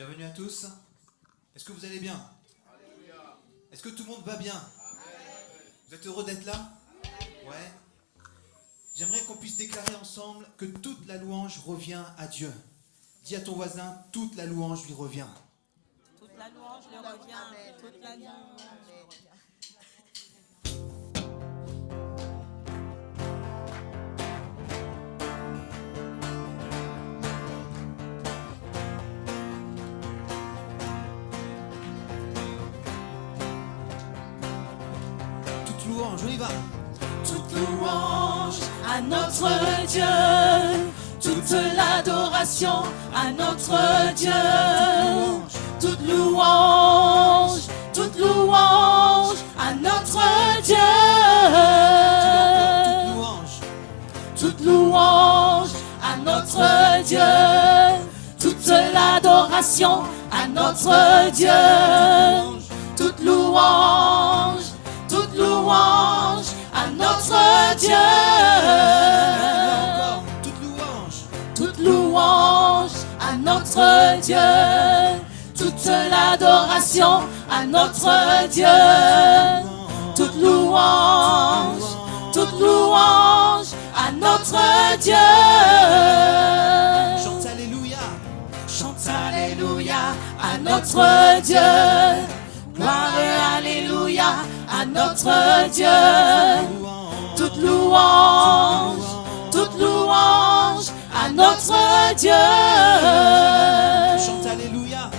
Bienvenue à tous. Est-ce que vous allez bien? Est-ce que tout le monde va bien? Vous êtes heureux d'être là? Ouais. J'aimerais qu'on puisse déclarer ensemble que toute la louange revient à Dieu. Dis à ton voisin, toute la louange lui revient. Toute la louange lui revient. Toute la louange. Toute louange, on y va. Toute louange à notre Dieu, toute l'adoration à notre Dieu, toute louange à notre Dieu, toute louange à notre Dieu, toute l'adoration à notre Dieu, toute louange à notre Dieu. Toute louange à notre Dieu, toute l'adoration à notre Dieu, toute louange à notre Dieu. Chante alléluia. Chante alléluia à notre Dieu. Gloire et alléluia à notre Dieu. Toute louange à notre Dieu. Chante alléluia.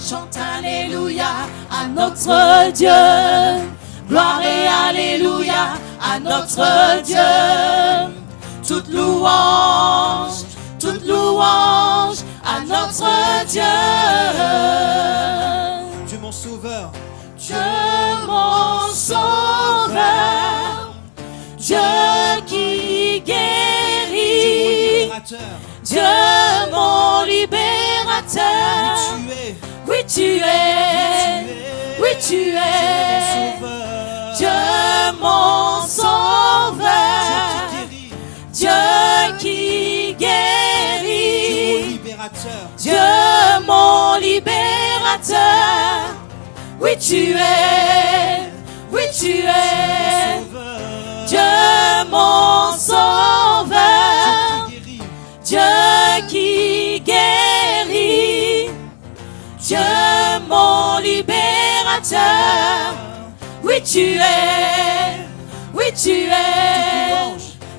Chante alléluia à notre Dieu. Gloire et alléluia à notre Dieu. Toute louange à notre Dieu. Dieu mon sauveur. Dieu mon sauveur, Dieu qui guérit, Dieu mon libérateur, oui tu es, oui tu es, Dieu mon sauveur, Dieu qui guérit, Dieu mon libérateur. Oui tu es, Dieu mon sauveur, Dieu qui guérit, Dieu mon libérateur. Oui tu es,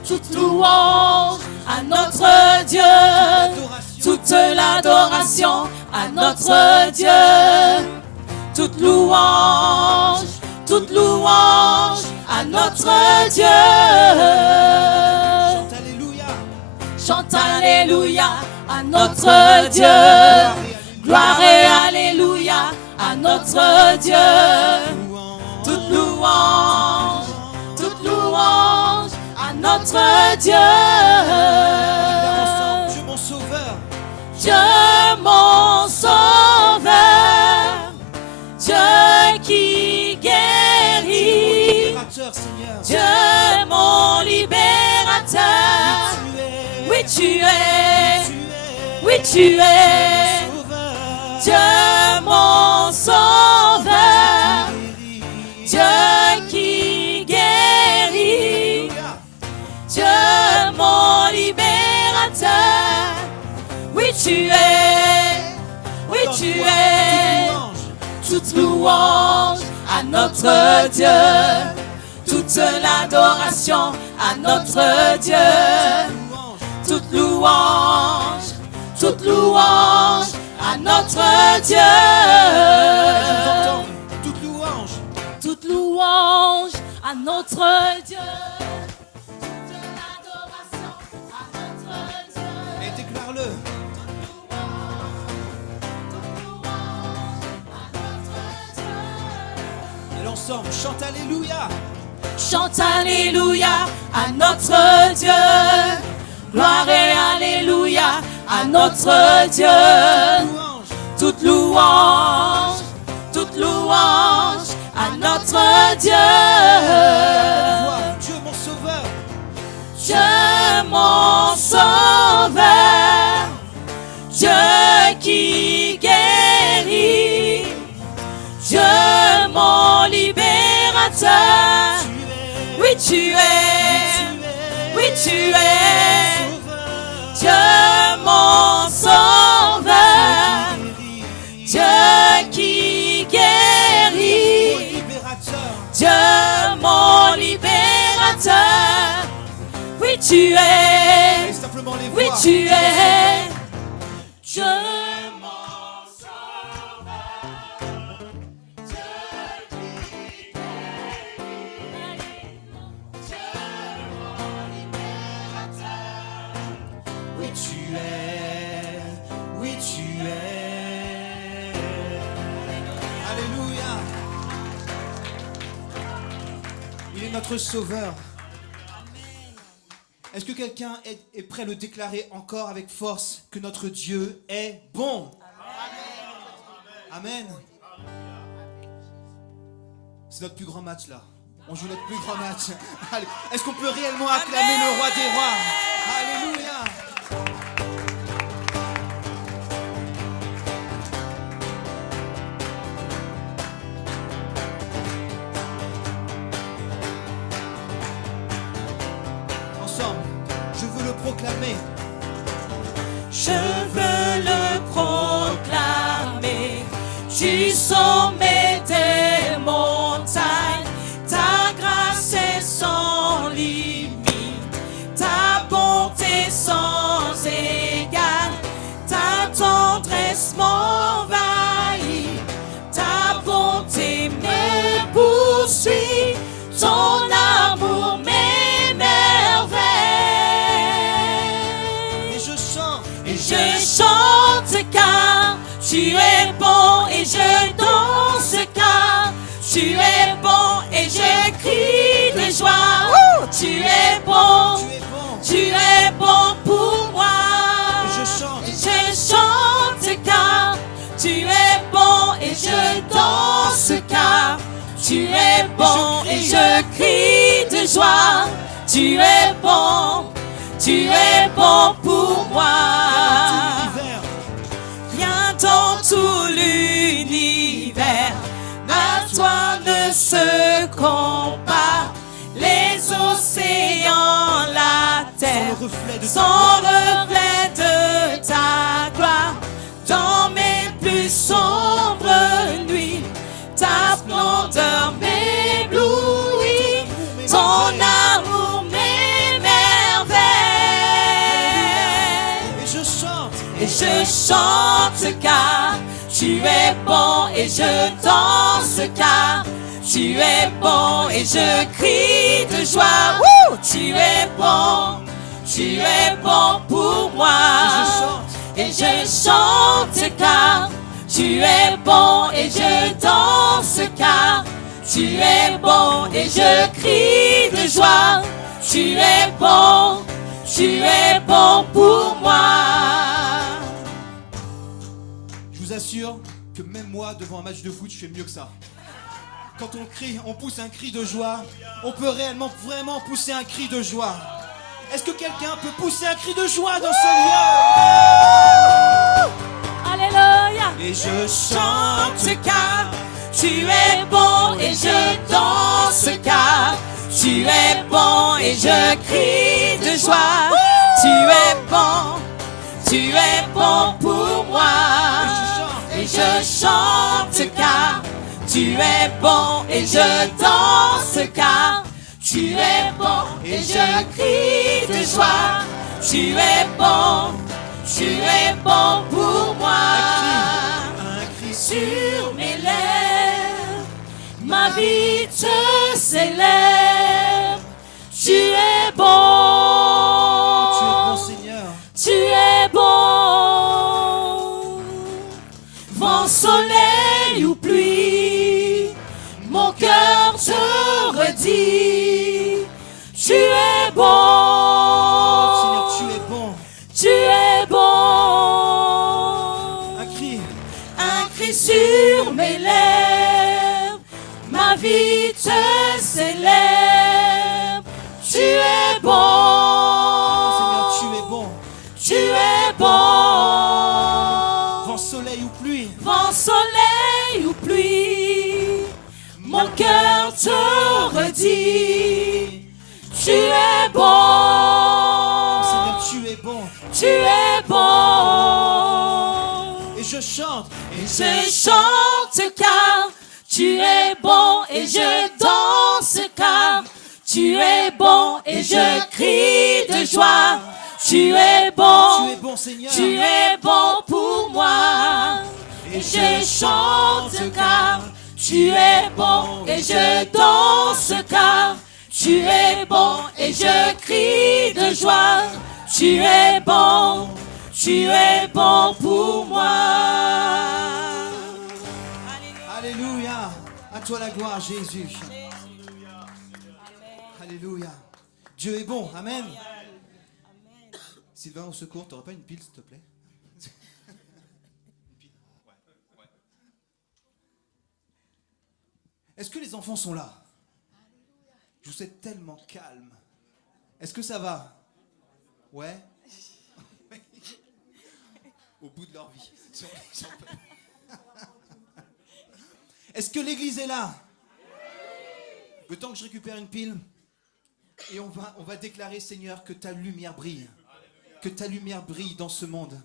toute louange à notre Dieu, toute l'adoration à notre Dieu. Toute louange à notre Dieu. Chante alléluia à notre Dieu. Gloire et alléluia à notre Dieu. Toute louange à notre Dieu. Dieu mon sauveur. Dieu mon sauveur. Dieu qui guérit, Dieu mon libérateur. Oui tu es, Dieu mon sauveur, Dieu qui guérit, Dieu mon libérateur. Oui tu es, toute louange à notre Dieu, toute l'adoration à notre Dieu, toute louange à notre Dieu. Toute louange à notre Dieu, toute l'adoration à notre Dieu. Et déclare-le. Ensemble, chante alléluia. Chante alléluia à notre Dieu. Gloire et alléluia à notre Dieu. Toute louange à notre Dieu. Dieu mon sauveur. Dieu mon sauveur. Dieu qui guérit. tu es Dieu mon sauveur, Dieu qui guérit, Dieu mon libérateur. Oui, tu es, oui, tu es Dieu mon sauveur, Dieu qui guérit, Dieu mon libérateur. Oui, tu es, oui, tu es. Alléluia. Il est notre sauveur. Est-ce que quelqu'un est prêt à le déclarer encore avec force que notre Dieu est bon? Amen. C'est notre plus grand match là. On joue notre plus grand match. Allez. Est-ce qu'on peut réellement acclamer le roi des rois? Alléluia. Je veux le proclamer. Je veux le proclamer du sommet des montagnes. Ta grâce est sans limite, ta bonté sans égale, ta tendresse m'envahit, ta bonté me poursuit, ton amour m'émerveille. Je chante car tu es bon et je danse car tu es bon et je crie de joie. Tu es bon, tu es bon pour moi. Je chante car tu es bon et je danse car tu es bon et je crie de joie. Tu es bon pour moi. Rien dans tout l'univers à toi ne se compare. Les océans, la terre, sans reflet de ta gloire. Dans mes plus sombres nuits, ta splendeur m'éblouit. Ton amour m'émerveille. Et je chante car tu es bon et je danse car tu es bon et je crie de joie. Tu es bon pour moi. Et je chante car tu es bon et je danse car tu es bon et je crie de joie. Tu es bon pour moi. Je vous assure que même moi, devant un match de foot, je fais mieux que ça. Quand on crie, on pousse un cri de joie, on peut réellement, vraiment pousser un cri de joie. Est-ce que quelqu'un peut pousser un cri de joie dans ce lieu? Alléluia. Et je chante car tu es bon et je danse car tu es bon et je crie de joie. Tu es bon pour moi. Et je chante car tu es bon et je danse car tu es bon et je crie de joie. Tu es bon pour moi. Un cri Sur mes lèvres, ma vie te célèbre. Tu es bon, Seigneur. tu es bon. Vent, soleil ou pluie, mon cœur te redit. Tu es bon, Seigneur, tu es bon. tu es bon. Un cri sur mes lèvres, ma vie te célèbre. Tu es bon, Seigneur, tu es bon. tu es bon. Vent, soleil ou pluie. Vent, soleil ou pluie, mon cœur te redit. Tu es bon, tu es bon. Et je chante. Je chante car tu es bon et je danse car tu es bon et je crie de joie. Tu es bon, Seigneur. tu es bon pour moi. Et je chante car tu es bon et je danse car tu es bon et je crie de joie. Tu es bon pour moi. Alléluia. À toi la gloire, Jésus. Alléluia. Dieu est bon. Amen. Sylvain, au secours, t'aurais pas une pile, s'il te plaît? Est-ce que les enfants sont là? Je vous souhaite tellement calme. Est-ce que ça va? Ouais. Au bout de leur vie. Est-ce que l'église est là? Le temps que je récupère une pile, et on va déclarer, Seigneur, que ta lumière brille. Que ta lumière brille dans ce monde.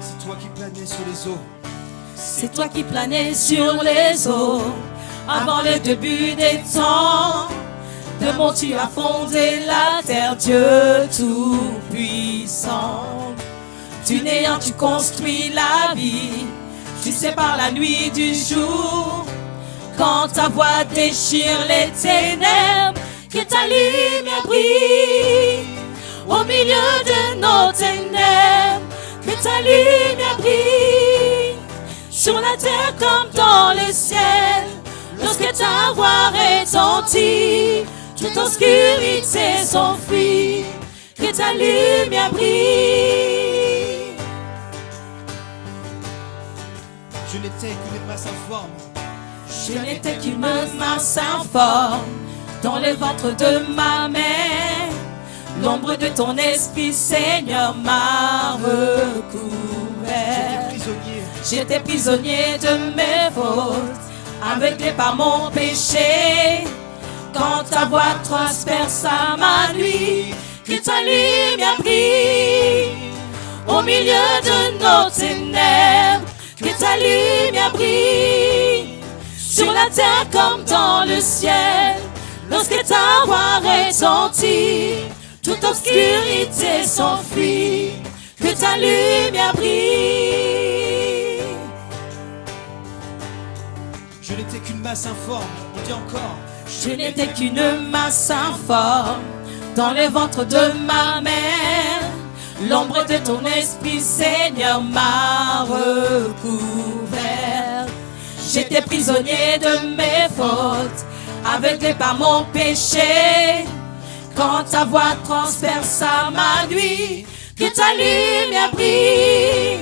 C'est toi qui planais sur les eaux. C'est toi qui planais sur les eaux avant le début des temps. De mon tu as fondé la terre, Dieu tout-puissant. Du néant tu construis la vie, tu sépares la nuit du jour. Quand ta voix déchire les ténèbres, que ta lumière brille au milieu de nos ténèbres. Que ta lumière brille sur la terre comme dans le ciel. Lorsque ta voix retentit, toute obscurité s'enfuit. Que ta lumière brille. Je n'étais qu'une masse informe. Je n'étais qu'une masse informe dans le ventre de ma mère. L'ombre de ton esprit, Seigneur, m'a recouvert. J'étais prisonnier de mes fautes, aveuglé par mon péché. Quand ta voix transperça ma nuit, que ta lumière brille au milieu de nos ténèbres. Que ta lumière brille sur la terre comme dans le ciel. Lorsque ta voix retentit, toute obscurité s'enfuit. Que ta lumière brille. Je n'étais qu'une masse informe. On dit encore. Je n'étais qu'une masse informe dans le ventre de ma mère. L'ombre de ton esprit, Seigneur, m'a recouvert. J'étais prisonnier de mes fautes, aveuglé par mon péché. Quand ta voix transperça ma nuit, que ta lumière brille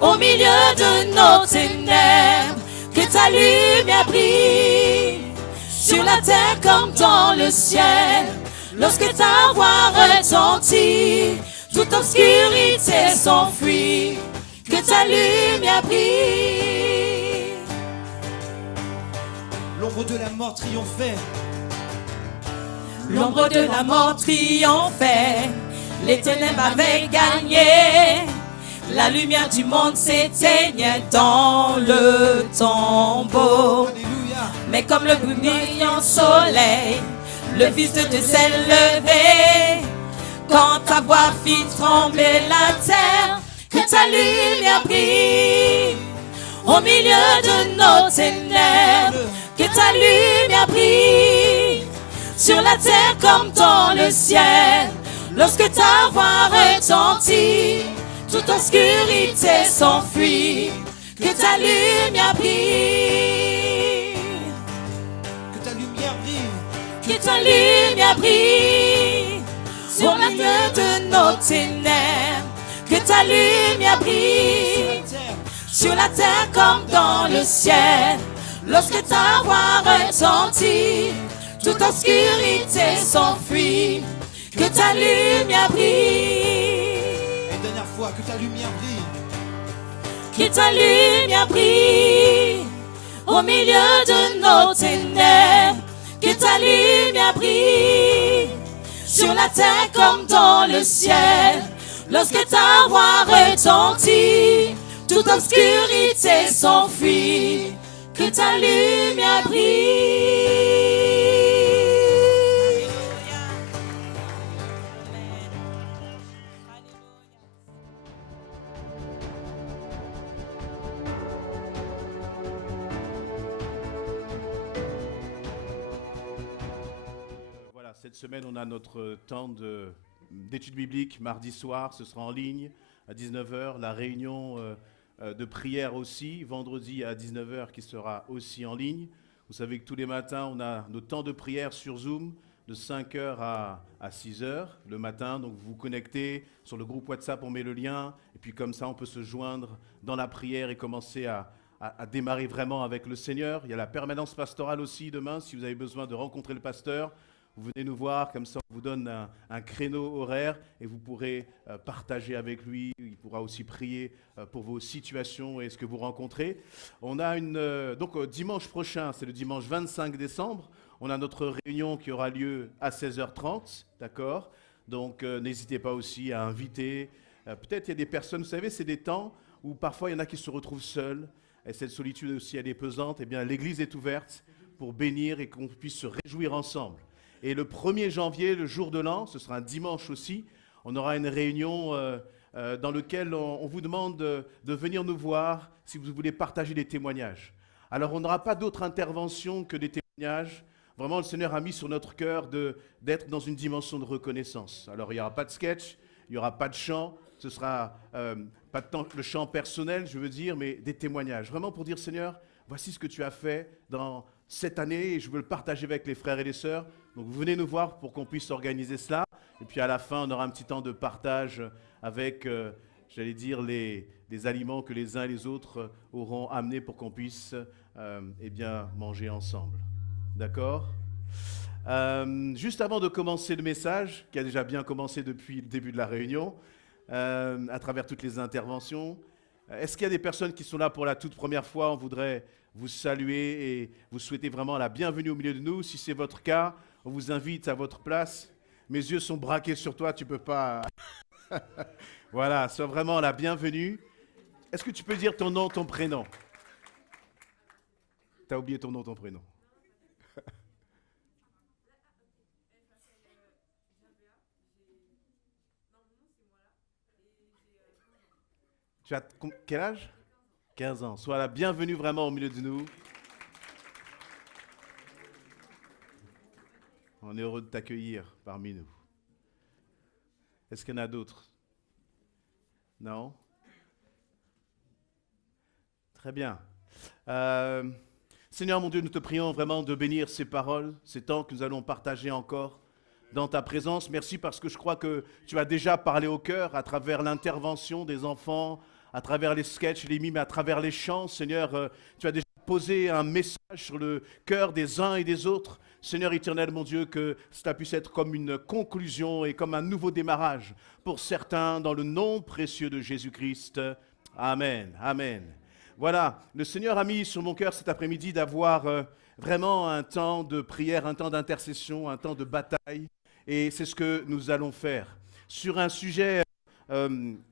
au milieu de nos ténèbres. Que ta lumière brille sur la terre comme dans le ciel. Lorsque ta voix retentit, toute obscurité s'enfuit. Que ta lumière brille. L'ombre de la mort triomphait. L'ombre de la mort triomphait. Les ténèbres avaient gagné. La lumière du monde s'éteignait dans le tombeau. Alléluia. Mais comme le brillant soleil, le Fils de Dieu s'est levé. Quand ta voix fit trembler la terre, que ta lumière brille au milieu de nos ténèbres. Que ta lumière brille sur la terre comme dans le ciel. Lorsque ta voix retentit, toute obscurité s'enfuit. Que ta lumière brille. Que ta lumière brille. Que ta lumière brille sur la terre de nos ténèbres. Que ta lumière brille sur la terre comme dans le ciel. Lorsque ta voix retentit, toute obscurité s'enfuit. Que ta lumière brille. Une dernière fois, que ta lumière brille. Que ta lumière brille au milieu de nos ténèbres. Que ta lumière brille sur la terre comme dans le ciel. Lorsque ta voix retentit, toute obscurité s'enfuit. Que ta lumière brille. Cette semaine, on a notre temps d'études bibliques mardi soir. Ce sera en ligne à 19h. La réunion de prière aussi, vendredi à 19h, qui sera aussi en ligne. Vous savez que tous les matins, on a nos temps de prière sur Zoom de 5h à 6h le matin. Donc vous vous connectez sur le groupe WhatsApp, on met le lien. Et puis comme ça, on peut se joindre dans la prière et commencer à démarrer vraiment avec le Seigneur. Il y a la permanence pastorale aussi demain, si vous avez besoin de rencontrer le pasteur. Vous venez nous voir, comme ça on vous donne un créneau horaire et vous pourrez partager avec lui. Il pourra aussi prier pour vos situations et ce que vous rencontrez. On a donc dimanche prochain, c'est le dimanche 25 décembre, on a notre réunion qui aura lieu à 16h30, d'accord? Donc n'hésitez pas aussi à inviter. Peut-être il y a des personnes, vous savez, c'est des temps où parfois il y en a qui se retrouvent seuls et cette solitude aussi elle est pesante. Eh bien l'église est ouverte pour bénir et qu'on puisse se réjouir ensemble. Et le 1er janvier, le jour de l'an, ce sera un dimanche aussi, on aura une réunion dans laquelle on vous demande de venir nous voir si vous voulez partager des témoignages. Alors on n'aura pas d'autre intervention que des témoignages. Vraiment, le Seigneur a mis sur notre cœur d'être dans une dimension de reconnaissance. Alors il n'y aura pas de sketch, il n'y aura pas de chant, ce sera pas tant le chant personnel, je veux dire, mais des témoignages. Vraiment pour dire, Seigneur, voici ce que tu as fait dans cette année et je veux le partager avec les frères et les sœurs. Donc vous venez nous voir pour qu'on puisse organiser cela. Et puis à la fin, on aura un petit temps de partage avec, j'allais dire, les aliments que les uns et les autres auront amenés pour qu'on puisse eh bien, manger ensemble. D'accord ? Juste avant de commencer le message, qui a déjà bien commencé depuis le début de la réunion, à travers toutes les interventions, est-ce qu'il y a des personnes qui sont là pour la toute première fois ? On voudrait vous saluer et vous souhaiter vraiment la bienvenue au milieu de nous. Si c'est votre cas, on vous invite à votre place. Mes yeux sont braqués sur toi, tu ne peux pas... Voilà, sois vraiment la bienvenue. Est-ce que tu peux dire ton nom, ton prénom ? Tu as oublié ton nom, ton prénom. Tu as quel âge ? 15 ans. Sois la bienvenue vraiment au milieu de nous. On est heureux de t'accueillir parmi nous. Est-ce qu'il y en a d'autres ? Non ? Très bien. Seigneur mon Dieu, nous te prions vraiment de bénir ces paroles, ces temps que nous allons partager encore dans ta présence. Merci parce que je crois que tu as déjà parlé au cœur à travers l'intervention des enfants, à travers les sketchs, les mimes, à travers les chants. Seigneur, tu as déjà posé un message sur le cœur des uns et des autres. Seigneur éternel, mon Dieu, que cela puisse être comme une conclusion et comme un nouveau démarrage pour certains dans le nom précieux de Jésus-Christ. Amen. Amen. Voilà, le Seigneur a mis sur mon cœur cet après-midi d'avoir vraiment un temps de prière, un temps d'intercession, un temps de bataille. Et c'est ce que nous allons faire. Sur un sujet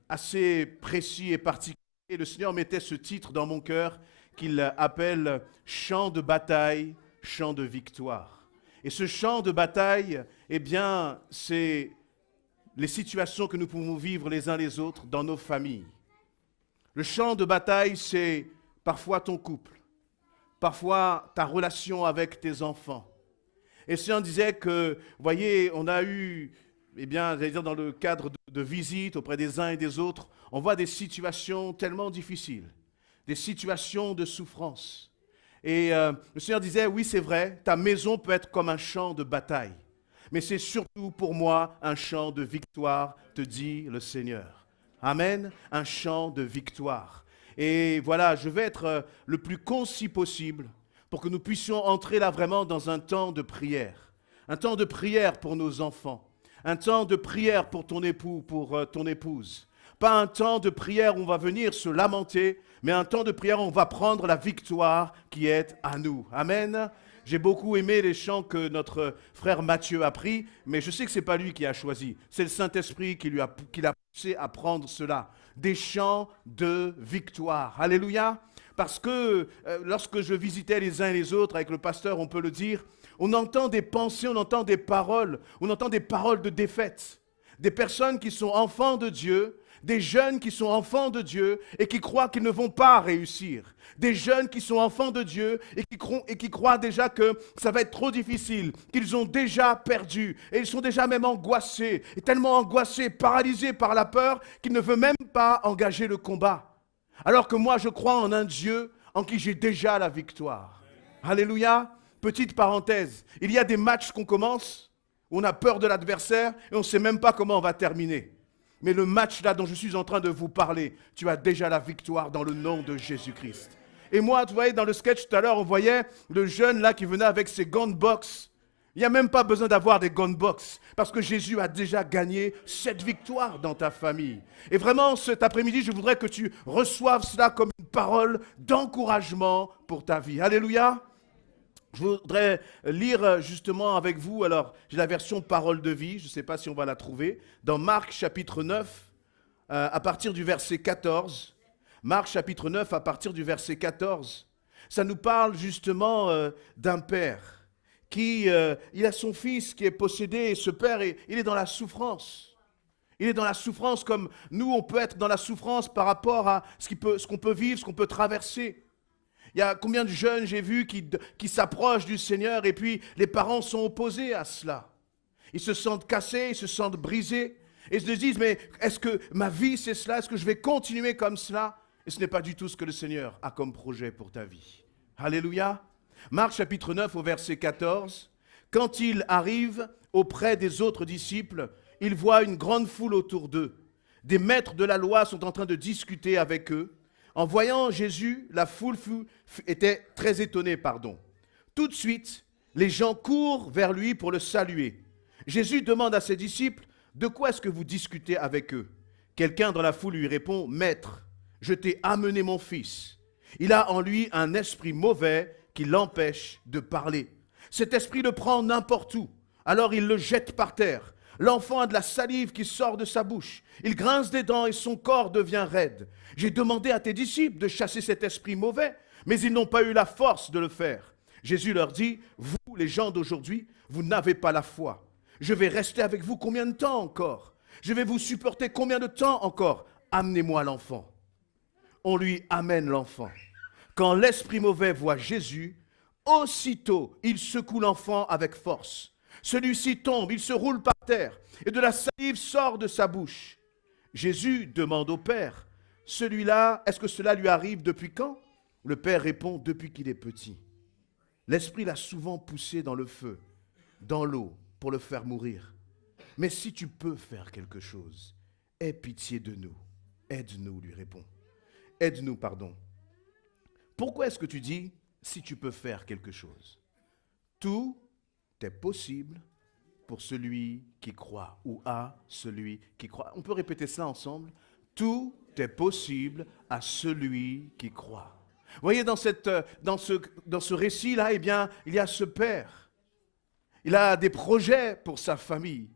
assez précis et particulier, le Seigneur mettait ce titre dans mon cœur qu'il appelle « Chant de bataille, chant de victoire ». Et ce chant de bataille, eh bien, c'est les situations que nous pouvons vivre les uns les autres dans nos familles. Le chant de bataille, c'est parfois ton couple, parfois ta relation avec tes enfants. Et le Seigneur disait que, vous voyez, on a eu eh bien, j'allais dire dans le cadre de visites auprès des uns et des autres, on voit des situations tellement difficiles, des situations de souffrance. Et le Seigneur disait, oui, c'est vrai, ta maison peut être comme un champ de bataille, mais c'est surtout pour moi un champ de victoire, te dit le Seigneur. Amen, un champ de victoire. Et voilà, je vais être le plus concis possible pour que nous puissions entrer là vraiment dans un temps de prière. Un temps de prière pour nos enfants. Un temps de prière pour ton époux, pour ton épouse. Pas un temps de prière où on va venir se lamenter, mais un temps de prière où on va prendre la victoire qui est à nous. Amen. J'ai beaucoup aimé les chants que notre frère Mathieu a pris, mais je sais que ce n'est pas lui qui a choisi. C'est le Saint-Esprit qui l'a poussé à prendre cela. Des chants de victoire. Alléluia. Parce que lorsque je visitais les uns et les autres avec le pasteur, on peut le dire, on entend des pensées, on entend des paroles de défaite. Des personnes qui sont enfants de Dieu, des jeunes qui sont enfants de Dieu et qui croient qu'ils ne vont pas réussir. Des jeunes qui sont enfants de Dieu et qui croient déjà que ça va être trop difficile, qu'ils ont déjà perdu et ils sont déjà même angoissés, et tellement angoissés, paralysés par la peur qu'ils ne veulent même pas engager le combat. Alors que moi je crois en un Dieu en qui j'ai déjà la victoire. Alléluia. Petite parenthèse, il y a des matchs qu'on commence, où on a peur de l'adversaire et on ne sait même pas comment on va terminer. Mais le match là dont je suis en train de vous parler, tu as déjà la victoire dans le nom de Jésus-Christ. Et moi, tu voyez, dans le sketch tout à l'heure, on voyait le jeune là qui venait avec ses gants de boxe. Il n'y a même pas besoin d'avoir des gants de boxe, parce que Jésus a déjà gagné cette victoire dans ta famille. Et vraiment, cet après-midi, je voudrais que tu reçoives cela comme une parole d'encouragement pour ta vie. Alléluia. Je voudrais lire justement avec vous, alors j'ai la version parole de vie, je ne sais pas si on va la trouver, dans Marc chapitre 9, à partir du verset 14. Marc chapitre 9, à partir du verset 14. Ça nous parle justement d'un père qui, il a son fils qui est possédé, et ce père, il est dans la souffrance. Il est dans la souffrance comme nous, on peut être dans la souffrance par rapport à ce qu'on peut vivre, ce qu'on peut traverser. Il y a combien de jeunes j'ai vus qui s'approchent du Seigneur et puis les parents sont opposés à cela. Ils se sentent cassés, ils se sentent brisés et ils se disent, mais est-ce que ma vie c'est cela? Est-ce que je vais continuer comme cela? Et ce n'est pas du tout ce que le Seigneur a comme projet pour ta vie. Alléluia. Marc chapitre 9 au verset 14. Quand il arrive auprès des autres disciples, il voit une grande foule autour d'eux. Des maîtres de la loi sont en train de discuter avec eux. En voyant Jésus, la foule était très étonnée. Tout de suite, les gens courent vers lui pour le saluer. Jésus demande à ses disciples, « De quoi est-ce que vous discutez avec eux ?» Quelqu'un dans la foule lui répond, « Maître, je t'ai amené mon fils. Il a en lui un esprit mauvais qui l'empêche de parler. Cet esprit le prend n'importe où. Alors il le jette par terre. L'enfant a de la salive qui sort de sa bouche. Il grince des dents et son corps devient raide. J'ai demandé à tes disciples de chasser cet esprit mauvais, mais ils n'ont pas eu la force de le faire. » Jésus leur dit, « Vous, les gens d'aujourd'hui, vous n'avez pas la foi. Je vais rester avec vous combien de temps encore? Je vais vous supporter combien de temps encore? Amenez-moi l'enfant. » On lui amène l'enfant. Quand l'esprit mauvais voit Jésus, aussitôt il secoue l'enfant avec force. Celui-ci tombe, il se roule par terre, et de la salive sort de sa bouche. Jésus demande au Père, « Celui-là, est-ce que cela lui arrive depuis quand ?» Le Père répond, « Depuis qu'il est petit. L'Esprit l'a souvent poussé dans le feu, dans l'eau, pour le faire mourir. Mais si tu peux faire quelque chose, aie pitié de nous. Aide-nous, lui répond. Aide-nous, pardon. Pourquoi est-ce que tu dis, si tu peux faire quelque chose? Tout est possible pour celui qui croit, ou à celui qui croit. On peut répéter cela ensemble. Tout est possible à celui qui croit. Vous voyez, dans ce récit-là, eh bien, il y a ce père. Il a des projets pour sa famille.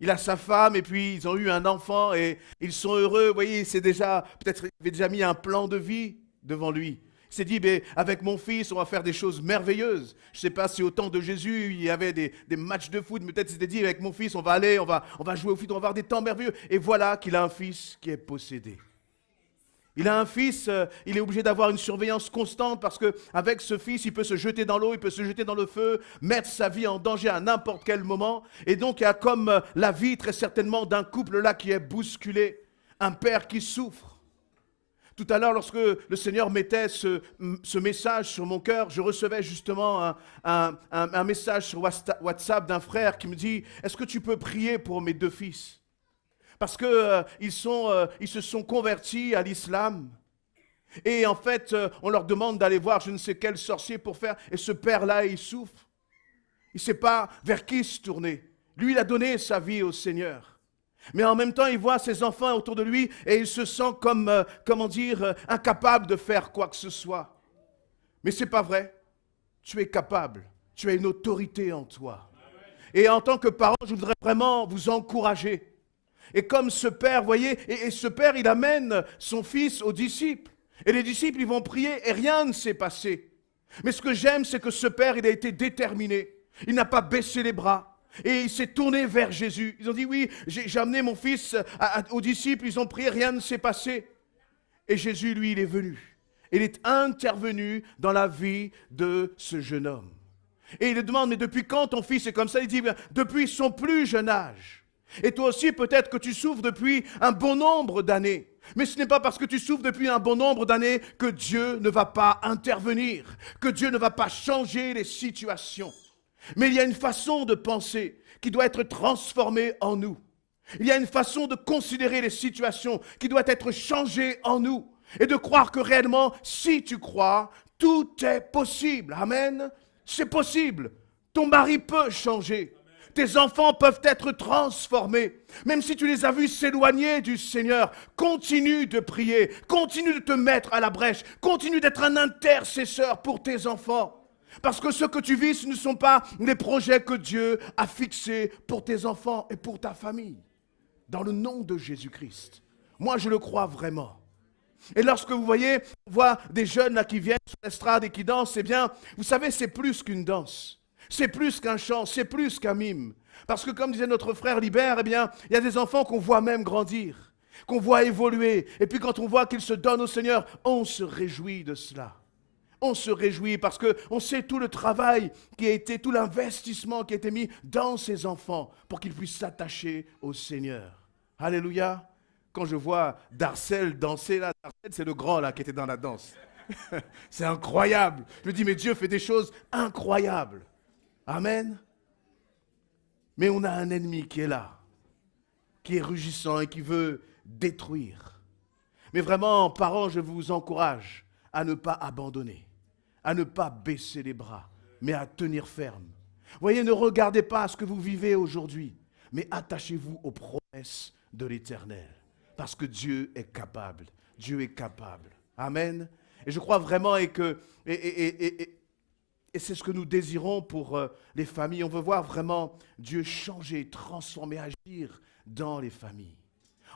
Il a sa femme et puis ils ont eu un enfant et ils sont heureux. Vous voyez, peut-être il avait déjà mis un plan de vie devant lui. Il s'est dit, avec mon fils, on va faire des choses merveilleuses. Je ne sais pas si au temps de Jésus, il y avait des matchs de foot, mais peut-être il s'était dit, avec mon fils, on va jouer au foot, on va avoir des temps merveilleux. Et voilà qu'il a un fils qui est possédé. Il a un fils, il est obligé d'avoir une surveillance constante parce qu'avec ce fils, il peut se jeter dans l'eau, il peut se jeter dans le feu, mettre sa vie en danger à n'importe quel moment. Et donc, il y a comme la vie très certainement d'un couple là qui est bousculé, un père qui souffre. Tout à l'heure, lorsque le Seigneur mettait ce message sur mon cœur, je recevais justement un message sur WhatsApp d'un frère qui me dit « Est-ce que tu peux prier pour mes 2 fils ?» Parce qu'ils se sont convertis à l'islam. Et en fait, on leur demande d'aller voir je ne sais quel sorcier pour faire. Et ce père-là, il souffre. Il ne sait pas vers qui se tourner. Lui, il a donné sa vie au Seigneur. Mais en même temps, il voit ses enfants autour de lui et il se sent comme, incapable de faire quoi que ce soit. Mais ce n'est pas vrai. Tu es capable. Tu as une autorité en toi. Et en tant que parent, je voudrais vraiment vous encourager. Et comme ce père, vous voyez, et ce père, il amène son fils aux disciples. Et les disciples, ils vont prier et rien ne s'est passé. Mais ce que j'aime, c'est que ce père, il a été déterminé. Il n'a pas baissé les bras. Et il s'est tourné vers Jésus. Ils ont dit, oui, j'ai amené mon fils aux disciples, ils ont prié, rien ne s'est passé. Et Jésus, lui, il est venu. Il est intervenu dans la vie de ce jeune homme. Et il lui demande, mais depuis quand ton fils est comme ça? Il dit, depuis son plus jeune âge. Et toi aussi, peut-être que tu souffres depuis un bon nombre d'années. Mais ce n'est pas parce que tu souffres depuis un bon nombre d'années que Dieu ne va pas intervenir, que Dieu ne va pas changer les situations. Mais il y a une façon de penser qui doit être transformée en nous. Il y a une façon de considérer les situations qui doit être changée en nous. Et de croire que réellement, si tu crois, tout est possible. Amen. C'est possible. Ton mari peut changer. Tes enfants peuvent être transformés. Même si tu les as vus s'éloigner du Seigneur, continue de prier, continue de te mettre à la brèche, continue d'être un intercesseur pour tes enfants. Parce que ce que tu vis, ce ne sont pas les projets que Dieu a fixés pour tes enfants et pour ta famille. Dans le nom de Jésus-Christ. Moi, je le crois vraiment. Et lorsque vous voyez, on voit des jeunes là qui viennent sur l'estrade et qui dansent, eh bien, vous savez, c'est plus qu'une danse. C'est plus qu'un chant, c'est plus qu'un mime. Parce que comme disait notre frère Libert, eh bien, il y a des enfants qu'on voit même grandir, qu'on voit évoluer. Et puis quand on voit qu'ils se donnent au Seigneur, on se réjouit de cela. On se réjouit parce qu'on sait tout le travail qui a été, tout l'investissement qui a été mis dans ces enfants pour qu'ils puissent s'attacher au Seigneur. Alléluia. Quand je vois Darcel danser là, Darcel c'est le grand là qui était dans la danse. C'est incroyable. Je me dis mais Dieu fait des choses incroyables. Amen. Mais on a un ennemi qui est là, qui est rugissant et qui veut détruire. Mais vraiment, parents, je vous encourage à ne pas abandonner, à ne pas baisser les bras, mais à tenir ferme. Voyez, ne regardez pas à ce que vous vivez aujourd'hui, mais attachez-vous aux promesses de l'Éternel. Parce que Dieu est capable. Dieu est capable. Amen. Et je crois vraiment et c'est ce que nous désirons pour les familles. On veut voir vraiment Dieu changer, transformer, agir dans les familles.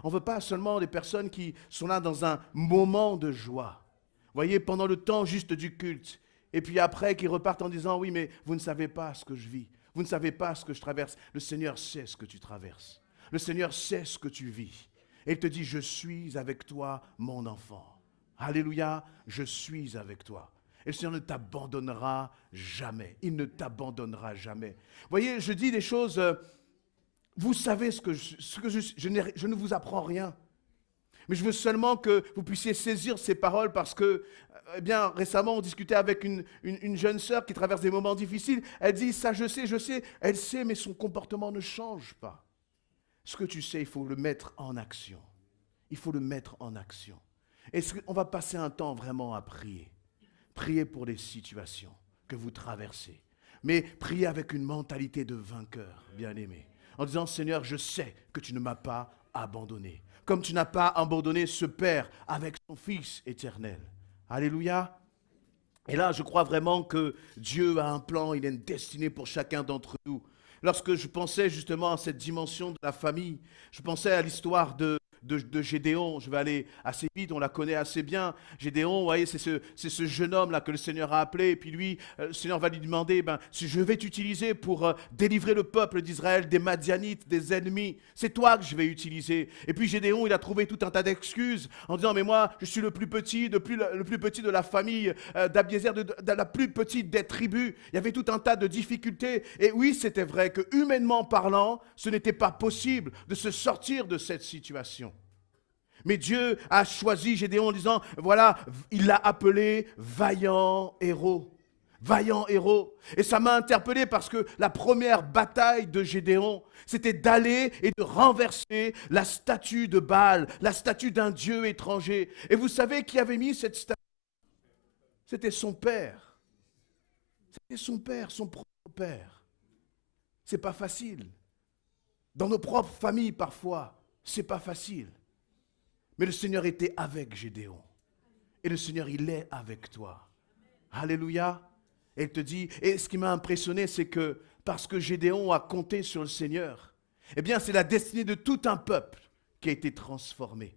On ne veut pas seulement des personnes qui sont là dans un moment de joie. Vous voyez, pendant le temps juste du culte. Et puis après, qui repartent en disant, oui, mais vous ne savez pas ce que je vis. Vous ne savez pas ce que je traverse. Le Seigneur sait ce que tu traverses. Le Seigneur sait ce que tu vis. Et il te dit, je suis avec toi, mon enfant. Alléluia, je suis avec toi. Et le Seigneur ne t'abandonnera jamais. Il ne t'abandonnera jamais. Vous voyez, je dis des choses, vous savez je ne vous apprends rien. Mais je veux seulement que vous puissiez saisir ces paroles parce que, eh bien, récemment, on discutait avec une jeune sœur qui traverse des moments difficiles. Elle dit, ça je sais. Elle sait, mais son comportement ne change pas. Ce que tu sais, il faut le mettre en action. Il faut le mettre en action. Et on va passer un temps vraiment à prier. Priez pour les situations que vous traversez. Mais priez avec une mentalité de vainqueur, bien-aimé. En disant, Seigneur, je sais que tu ne m'as pas abandonné. Comme tu n'as pas abandonné ce Père avec son Fils éternel. Alléluia. Et là, je crois vraiment que Dieu a un plan, il a une destinée pour chacun d'entre nous. Lorsque je pensais justement à cette dimension de la famille, je pensais à l'histoire de Gédéon. Je vais aller assez vite, on la connaît assez bien. Gédéon, vous voyez, c'est ce jeune homme-là que le Seigneur a appelé. Et puis lui, le Seigneur va lui demander, si je vais t'utiliser pour délivrer le peuple d'Israël des Madianites, des ennemis, c'est toi que je vais utiliser. Et puis Gédéon, il a trouvé tout un tas d'excuses en disant, mais moi, je suis le plus petit, le plus petit de la famille d'Abiézer, de la plus petite des tribus. Il y avait tout un tas de difficultés. Et oui, c'était vrai que humainement parlant, ce n'était pas possible de se sortir de cette situation. Mais Dieu a choisi Gédéon en disant, voilà, il l'a appelé vaillant héros. Vaillant héros. Et ça m'a interpellé parce que la première bataille de Gédéon, c'était d'aller et de renverser la statue de Baal, la statue d'un dieu étranger. Et vous savez qui avait mis cette statue? C'était son père. C'était son père, son propre père. C'est pas facile. Dans nos propres familles, parfois, c'est pas facile. Mais le Seigneur était avec Gédéon. Et le Seigneur, il est avec toi. Alléluia. Et il te dit, et ce qui m'a impressionné, c'est que parce que Gédéon a compté sur le Seigneur, eh bien, c'est la destinée de tout un peuple qui a été transformé.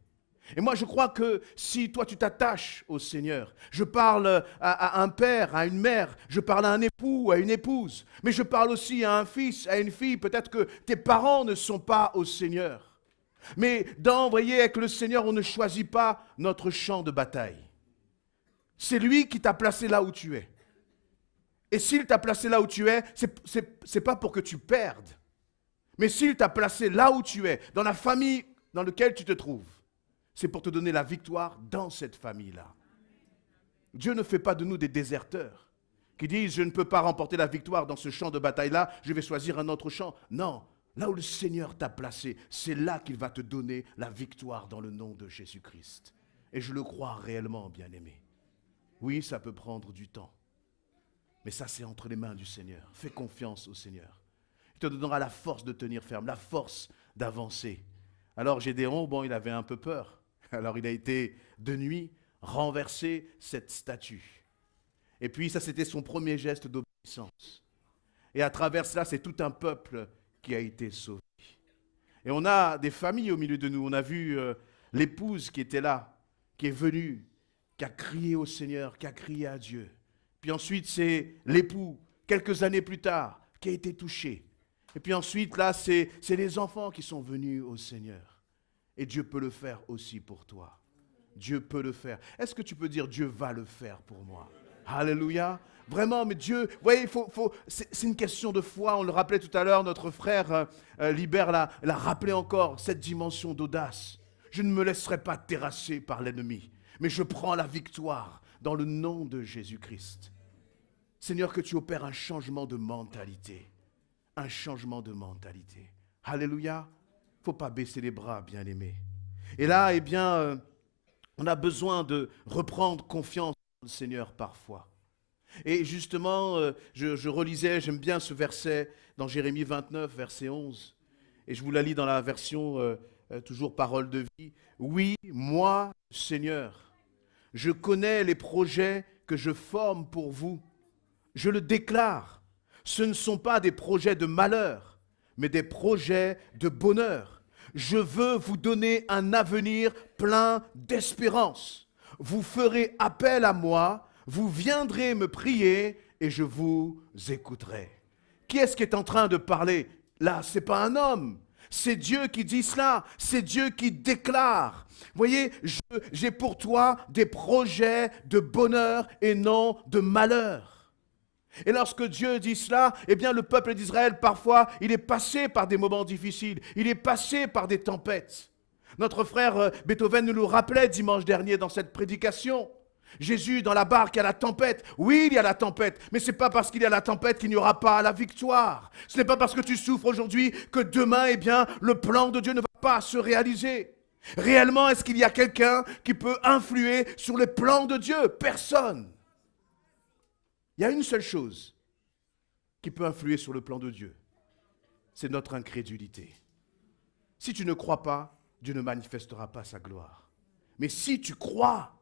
Et moi, je crois que si toi, tu t'attaches au Seigneur, je parle à un père, à une mère, je parle à un époux, à une épouse, mais je parle aussi à un fils, à une fille. Peut-être que tes parents ne sont pas au Seigneur. Mais vous voyez, avec le Seigneur, on ne choisit pas notre champ de bataille. C'est lui qui t'a placé là où tu es. Et s'il t'a placé là où tu es, c'est pas pour que tu perdes. Mais s'il t'a placé là où tu es, dans la famille dans laquelle tu te trouves, c'est pour te donner la victoire dans cette famille-là. Dieu ne fait pas de nous des déserteurs qui disent, je ne peux pas remporter la victoire dans ce champ de bataille-là, je vais choisir un autre champ. Non, là où le Seigneur t'a placé, c'est là qu'il va te donner la victoire dans le nom de Jésus-Christ. Et je le crois réellement, bien-aimé. Oui, ça peut prendre du temps. Mais ça, c'est entre les mains du Seigneur. Fais confiance au Seigneur. Il te donnera la force de tenir ferme, la force d'avancer. Alors Gédéon, il avait un peu peur. Alors il a été de nuit renverser cette statue. Et puis ça, c'était son premier geste d'obéissance. Et à travers cela, c'est tout un peuple qui a été sauvé. Et on a des familles au milieu de nous. On a vu l'épouse qui était là, qui est venue, qui a crié au Seigneur, qui a crié à Dieu. Puis ensuite, c'est l'époux, quelques années plus tard, qui a été touché. Et puis ensuite, là, c'est les enfants qui sont venus au Seigneur. Et Dieu peut le faire aussi pour toi. Dieu peut le faire. Est-ce que tu peux dire, Dieu va le faire pour moi? Alléluia. Vraiment, mais Dieu, vous voyez, c'est une question de foi. On le rappelait tout à l'heure, notre frère Libert l'a rappelé encore, cette dimension d'audace. Je ne me laisserai pas terrasser par l'ennemi, mais je prends la victoire dans le nom de Jésus-Christ. Seigneur, que tu opères un changement de mentalité. Un changement de mentalité. Alléluia. Il ne faut pas baisser les bras, bien-aimés. Et là, on a besoin de reprendre confiance dans le Seigneur parfois. Et justement, je relisais, j'aime bien ce verset dans Jérémie 29, verset 11. Et je vous la lis dans la version toujours parole de vie. Oui, moi, Seigneur, je connais les projets que je forme pour vous. Je le déclare. Ce ne sont pas des projets de malheur, mais des projets de bonheur. Je veux vous donner un avenir plein d'espérance. Vous ferez appel à moi, vous viendrez me prier et je vous écouterai. Qui est-ce qui est en train de parler? Là, ce n'est pas un homme. C'est Dieu qui dit cela. C'est Dieu qui déclare. Vous voyez, j'ai pour toi des projets de bonheur et non de malheur. Et lorsque Dieu dit cela, eh bien le peuple d'Israël, parfois, il est passé par des moments difficiles. Il est passé par des tempêtes. Notre frère Beethoven nous le rappelait dimanche dernier dans cette prédication. Jésus dans la barque, il y a la tempête. Oui, il y a la tempête, mais ce n'est pas parce qu'il y a la tempête qu'il n'y aura pas la victoire. Ce n'est pas parce que tu souffres aujourd'hui que demain, eh bien, le plan de Dieu ne va pas se réaliser. Réellement, est-ce qu'il y a quelqu'un qui peut influer sur le plan de Dieu? Personne. Il y a une seule chose qui peut influer sur le plan de Dieu. C'est notre incrédulité. Si tu ne crois pas, Dieu ne manifestera pas sa gloire. Mais si tu crois,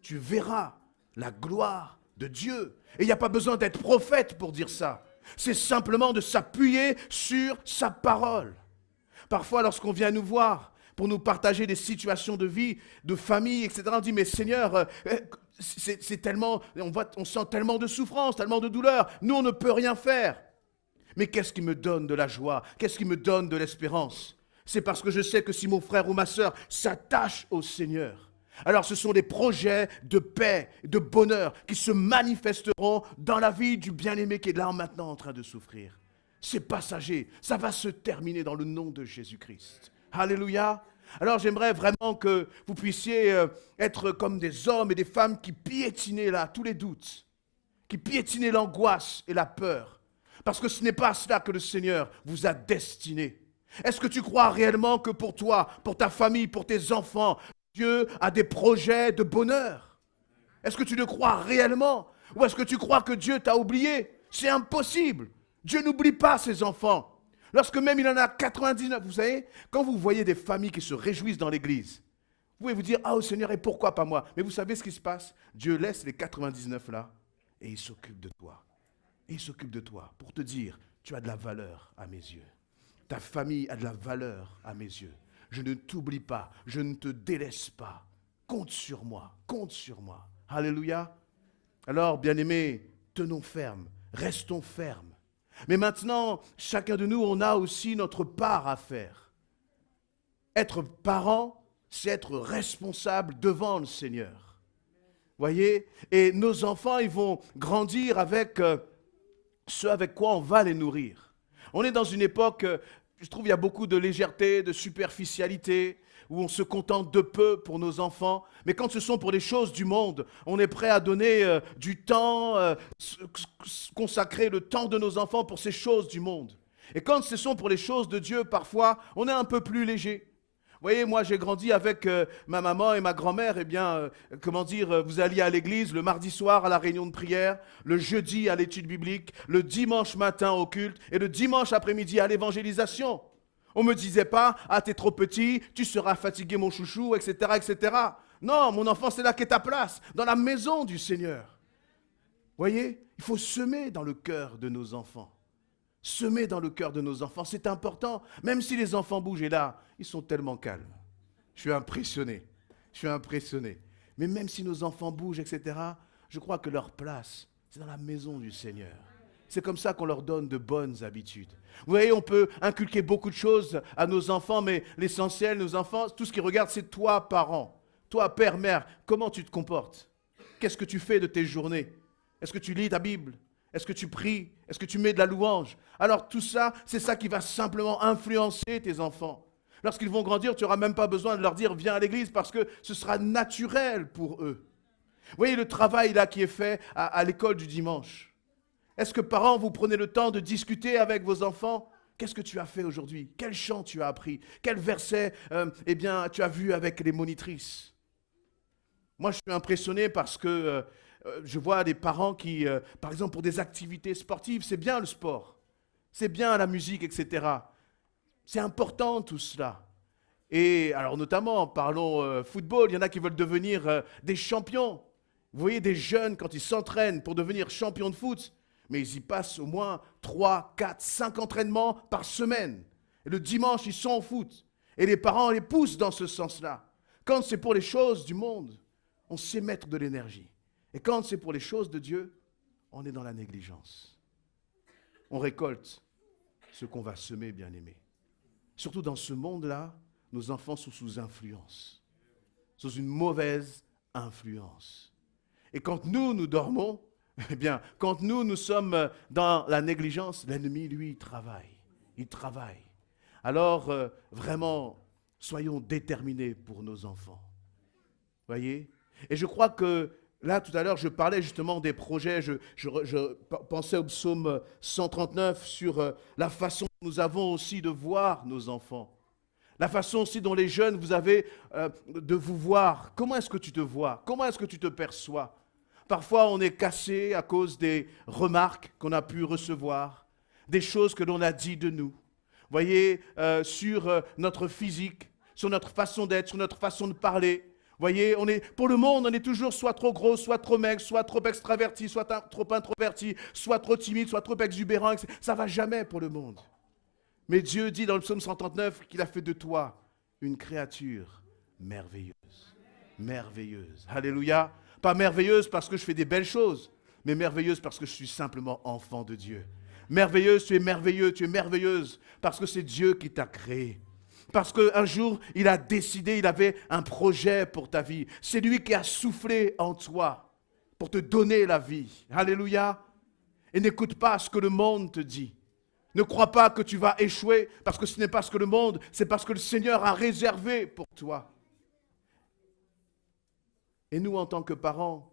tu verras la gloire de Dieu. Et il n'y a pas besoin d'être prophète pour dire ça. C'est simplement de s'appuyer sur sa parole. Parfois, lorsqu'on vient nous voir, pour nous partager des situations de vie, de famille, etc. On dit, mais Seigneur, c'est tellement, on sent tellement de souffrance, tellement de douleur. Nous, on ne peut rien faire. Mais qu'est-ce qui me donne de la joie? Qu'est-ce qui me donne de l'espérance? C'est parce que je sais que si mon frère ou ma sœur s'attache au Seigneur, alors ce sont des projets de paix, de bonheur qui se manifesteront dans la vie du bien-aimé qui est là maintenant en train de souffrir. C'est passager, ça va se terminer dans le nom de Jésus-Christ. Alléluia. Alors j'aimerais vraiment que vous puissiez être comme des hommes et des femmes qui piétinaient là tous les doutes, qui piétinaient l'angoisse et la peur. Parce que ce n'est pas à cela que le Seigneur vous a destiné. Est-ce que tu crois réellement que pour toi, pour ta famille, pour tes enfants, Dieu a des projets de bonheur? Est-ce que tu le crois réellement? Ou est-ce que tu crois que Dieu t'a oublié? C'est impossible. Dieu n'oublie pas ses enfants. Lorsque même il en a 99, vous savez, quand vous voyez des familles qui se réjouissent dans l'église, vous pouvez vous dire, ah, oh Seigneur, et pourquoi pas moi? Mais vous savez ce qui se passe? Dieu laisse les 99 là et il s'occupe de toi. Et il s'occupe de toi pour te dire, tu as de la valeur à mes yeux. Ta famille a de la valeur à mes yeux. Je ne t'oublie pas, je ne te délaisse pas. Compte sur moi, compte sur moi. Alléluia. Alors, bien-aimés, tenons ferme, restons fermes. Mais maintenant, chacun de nous, on a aussi notre part à faire. Être parent, c'est être responsable devant le Seigneur. Voyez? Et nos enfants, ils vont grandir avec ce avec quoi on va les nourrir. On est dans une époque, je trouve, il y a beaucoup de légèreté, de superficialité, où on se contente de peu pour nos enfants. Mais quand ce sont pour les choses du monde, on est prêt à donner du temps, consacrer le temps de nos enfants pour ces choses du monde. Et quand ce sont pour les choses de Dieu, parfois, on est un peu plus léger. Vous voyez, moi j'ai grandi avec ma maman et ma grand-mère, vous alliez à l'église le mardi soir à la réunion de prière, le jeudi à l'étude biblique, le dimanche matin au culte et le dimanche après-midi à l'évangélisation. On ne me disait pas, ah t'es trop petit, tu seras fatigué mon chouchou, etc., etc. Non, mon enfant, c'est là qu'est ta place, dans la maison du Seigneur. Vous voyez, il faut semer dans le cœur de nos enfants. Semer dans le cœur de nos enfants, c'est important. Même si les enfants bougent, et là, ils sont tellement calmes. Je suis impressionné. Mais même si nos enfants bougent, etc., je crois que leur place, c'est dans la maison du Seigneur. C'est comme ça qu'on leur donne de bonnes habitudes. Vous voyez, on peut inculquer beaucoup de choses à nos enfants, mais l'essentiel, nos enfants, tout ce qu'ils regardent, c'est toi, parent. Toi, père, mère, comment tu te comportes? Qu'est-ce que tu fais de tes journées? Est-ce que tu lis ta Bible? Est-ce que tu pries? Est-ce que tu mets de la louange? Alors tout ça, c'est ça qui va simplement influencer tes enfants. Lorsqu'ils vont grandir, tu n'auras même pas besoin de leur dire « viens à l'église » parce que ce sera naturel pour eux. Vous voyez le travail là qui est fait à l'école du dimanche. Est-ce que parents, vous prenez le temps de discuter avec vos enfants? Qu'est-ce que tu as fait aujourd'hui? Quel chant tu as appris? Quel verset tu as vu avec les monitrices? Moi, je suis impressionné parce que je vois des parents qui, par exemple, pour des activités sportives, c'est bien le sport, c'est bien la musique, etc. C'est important tout cela. Et alors notamment, parlons football, il y en a qui veulent devenir des champions. Vous voyez des jeunes, quand ils s'entraînent pour devenir champions de foot, mais ils y passent au moins 3, 4, 5 entraînements par semaine. Et le dimanche, ils sont au foot. Et les parents les poussent dans ce sens-là. Quand c'est pour les choses du monde, on sait mettre de l'énergie. Et quand c'est pour les choses de Dieu, on est dans la négligence. On récolte ce qu'on va semer, bien-aimés. Surtout dans ce monde-là, nos enfants sont sous influence, sous une mauvaise influence. Et quand nous dormons, eh bien, quand nous sommes dans la négligence, l'ennemi, lui, il travaille. Alors, vraiment, soyons déterminés pour nos enfants. Voyez? Et je crois que là, tout à l'heure, je parlais justement des projets. Je pensais au psaume 139 sur la façon dont nous avons aussi de voir nos enfants. La façon aussi dont les jeunes, vous avez de vous voir. Comment est-ce que tu te vois? Comment est-ce que tu te perçois? Parfois, on est cassé à cause des remarques qu'on a pu recevoir, des choses que l'on a dit de nous. Vous voyez, sur notre physique, sur notre façon d'être, sur notre façon de parler. Vous voyez, pour le monde, on est toujours soit trop gros, soit trop maigre, soit trop extraverti, soit trop introverti, soit trop timide, soit trop exubérant. Ça ne va jamais pour le monde. Mais Dieu dit dans le psaume 139 qu'il a fait de toi une créature merveilleuse. Merveilleuse. Alléluia. Pas merveilleuse parce que je fais des belles choses, mais merveilleuse parce que je suis simplement enfant de Dieu. Merveilleuse, tu es merveilleux, tu es merveilleuse parce que c'est Dieu qui t'a créé. Parce qu'un jour, il a décidé, il avait un projet pour ta vie. C'est lui qui a soufflé en toi pour te donner la vie. Alléluia. Et n'écoute pas ce que le monde te dit. Ne crois pas que tu vas échouer parce que ce n'est pas ce que le monde, c'est parce que le Seigneur a réservé pour toi. Et nous, en tant que parents,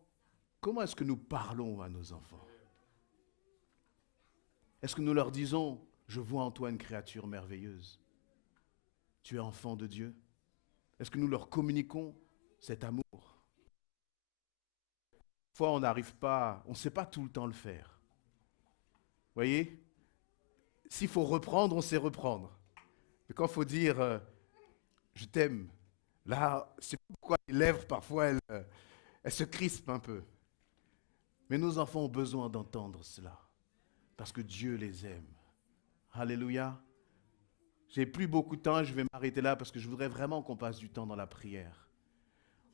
comment est-ce que nous parlons à nos enfants? Est-ce que nous leur disons, je vois en toi une créature merveilleuse? Tu es enfant de Dieu? Est-ce que nous leur communiquons cet amour? Parfois, on n'arrive pas, on ne sait pas tout le temps le faire. Vous voyez? S'il faut reprendre, on sait reprendre. Mais quand il faut dire, je t'aime, là, c'est pourquoi les lèvres, parfois, elles se crispent un peu. Mais nos enfants ont besoin d'entendre cela, parce que Dieu les aime. Alléluia. J'ai plus beaucoup de temps, je vais m'arrêter là, parce que je voudrais vraiment qu'on passe du temps dans la prière.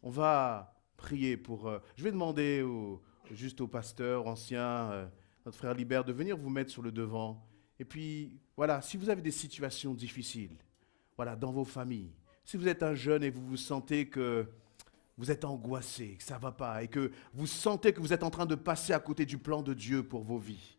On va prier pour... je vais demander juste au pasteur ancien, notre frère Libert, de venir vous mettre sur le devant. Et puis, voilà, si vous avez des situations difficiles, voilà, dans vos familles, si vous êtes un jeune et vous vous sentez que vous êtes angoissé, que ça ne va pas, et que vous sentez que vous êtes en train de passer à côté du plan de Dieu pour vos vies,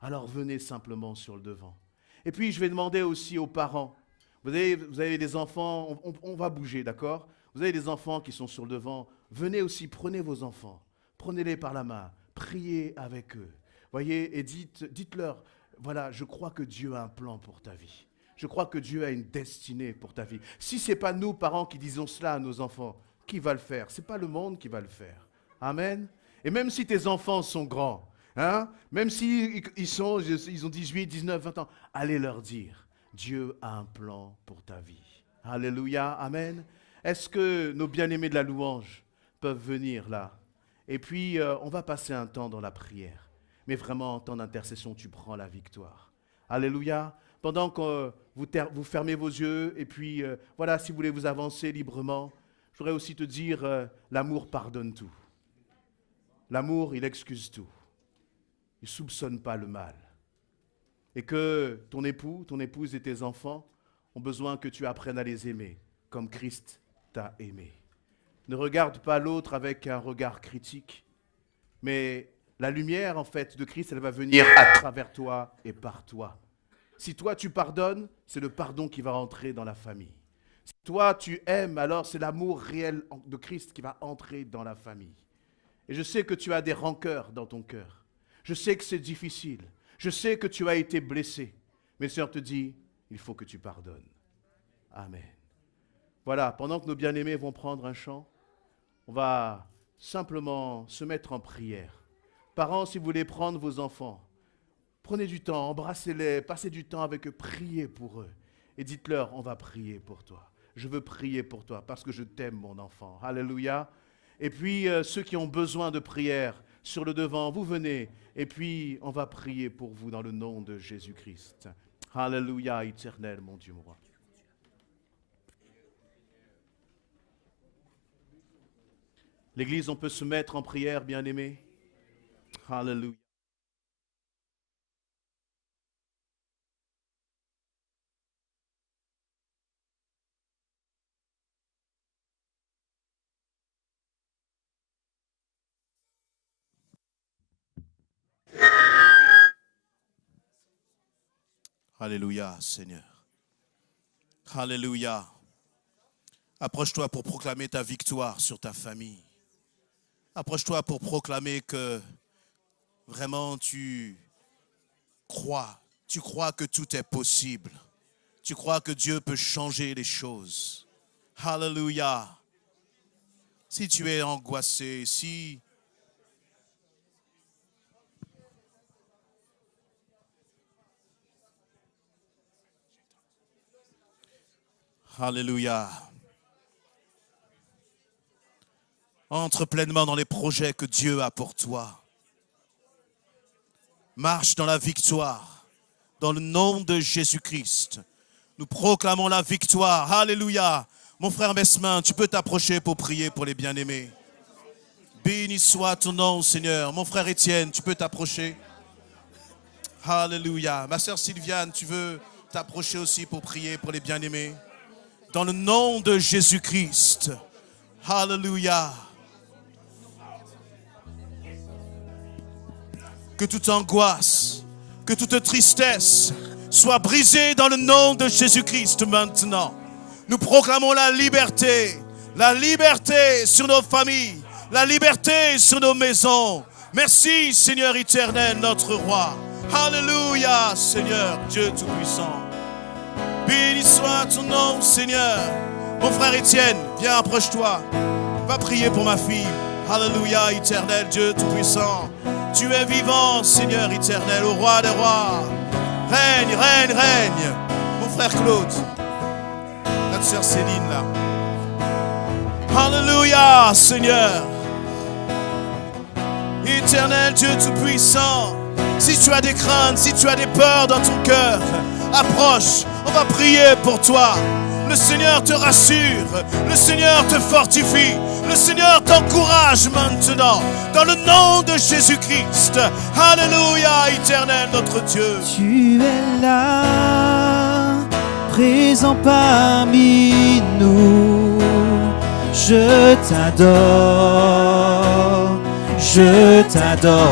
alors venez simplement sur le devant. Et puis, je vais demander aussi aux parents, vous avez des enfants, on va bouger, d'accord? Vous avez des enfants qui sont sur le devant, venez aussi, prenez vos enfants, prenez-les par la main, priez avec eux, voyez, et dites-leur, voilà, je crois que Dieu a un plan pour ta vie. Je crois que Dieu a une destinée pour ta vie. Si ce n'est pas nous, parents, qui disons cela à nos enfants, qui va le faire? Ce n'est pas le monde qui va le faire. Amen. Et même si tes enfants sont grands, hein, même s'ils ont 18, 19, 20 ans, allez leur dire, Dieu a un plan pour ta vie. Alléluia, amen. Est-ce que nos bien-aimés de la louange peuvent venir là? Et puis, on va passer un temps dans la prière. Mais vraiment, en temps d'intercession, tu prends la victoire. Alléluia. Pendant que vous fermez vos yeux, et puis, voilà, si vous voulez vous avancer librement, je voudrais aussi te dire, l'amour pardonne tout. L'amour, il excuse tout. Il ne soupçonne pas le mal. Et que ton époux, ton épouse et tes enfants ont besoin que tu apprennes à les aimer, comme Christ t'a aimé. Ne regarde pas l'autre avec un regard critique, mais la lumière, en fait, de Christ, elle va venir à travers toi et par toi. Si toi, tu pardonnes, c'est le pardon qui va entrer dans la famille. Si toi, tu aimes, alors c'est l'amour réel de Christ qui va entrer dans la famille. Et je sais que tu as des rancœurs dans ton cœur. Je sais que c'est difficile. Je sais que tu as été blessé. Mais le Seigneur te dit, il faut que tu pardonnes. Amen. Voilà, pendant que nos bien-aimés vont prendre un chant, on va simplement se mettre en prière. Parents, si vous voulez prendre vos enfants, prenez du temps, embrassez-les, passez du temps avec eux, priez pour eux. Et dites-leur, on va prier pour toi. Je veux prier pour toi parce que je t'aime, mon enfant. Alléluia. Et puis, ceux qui ont besoin de prière, sur le devant, vous venez. Et puis, on va prier pour vous dans le nom de Jésus-Christ. Alléluia, éternel, mon Dieu, mon roi. L'Église, on peut se mettre en prière, bien-aimés. Alléluia. Alléluia, Seigneur. Alléluia. Approche-toi pour proclamer ta victoire sur ta famille. Approche-toi pour proclamer que vraiment tu crois que tout est possible. Tu crois que Dieu peut changer les choses. Alléluia. Si tu es angoissé, si Alléluia. Entre pleinement dans les projets que Dieu a pour toi. Marche dans la victoire. Dans le nom de Jésus-Christ. Nous proclamons la victoire. Alléluia. Mon frère Mesmin, tu peux t'approcher pour prier pour les bien-aimés. Béni soit ton nom, Seigneur. Mon frère Étienne, tu peux t'approcher. Alléluia. Ma sœur Sylviane, tu veux t'approcher aussi pour prier pour les bien-aimés. Dans le nom de Jésus-Christ. Alléluia. Que toute angoisse, que toute tristesse soit brisée dans le nom de Jésus-Christ maintenant. Nous proclamons la liberté sur nos familles, la liberté sur nos maisons. Merci Seigneur éternel, notre roi. Alléluia Seigneur, Dieu Tout-Puissant. Béni soit ton nom Seigneur. Mon frère Étienne, viens approche-toi. Va prier pour ma fille. Alléluia éternel, Dieu Tout-Puissant. Tu es vivant, Seigneur éternel, au roi des rois. Règne, règne, règne. Mon frère Claude, notre sœur Céline là. Alléluia, Seigneur. Éternel Dieu Tout-Puissant. Si tu as des craintes, si tu as des peurs dans ton cœur, approche, on va prier pour toi. Le Seigneur te rassure, le Seigneur te fortifie, le Seigneur t'encourage maintenant, dans le nom de Jésus-Christ. Alléluia, éternel notre Dieu. Tu es là, présent parmi nous. Je t'adore, je t'adore.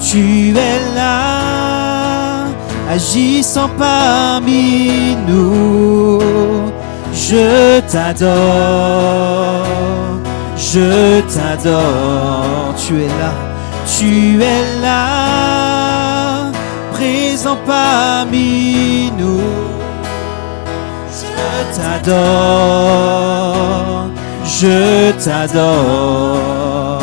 Tu es là, agissant parmi nous. Je t'adore, je t'adore. Tu es là, présent parmi nous. Je t'adore, je t'adore.